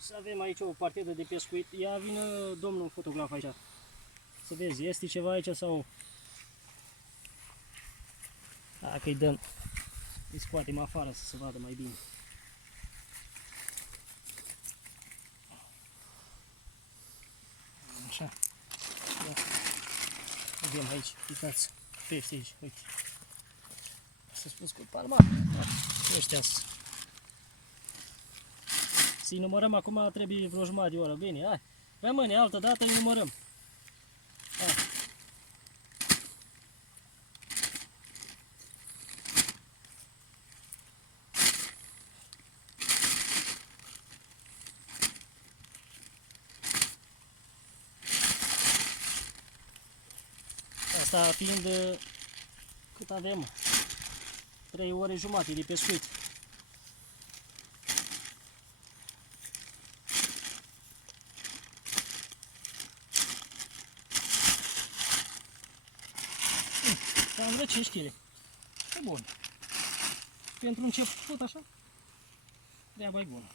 Să avem aici o partidă de pescuit. Ia vină domnul fotograf aici. Să vezi, este ceva aici sau... Dacă îi dăm, îi scoatem afară să se vadă mai bine. Așa. Ia. Vedem aici, uitați, pește aici, uite. Să spus cu palma, ăștia să-i numărăm acum, trebuie vreo jumătate de oră. Bine, hai, rămâne, altă dată îi numărăm. Hai. Asta fiind, cât avem? 3 ore jumate de pescuit. Cam vreo 5 kg. E bun. Pentru început așa, treaba e bună.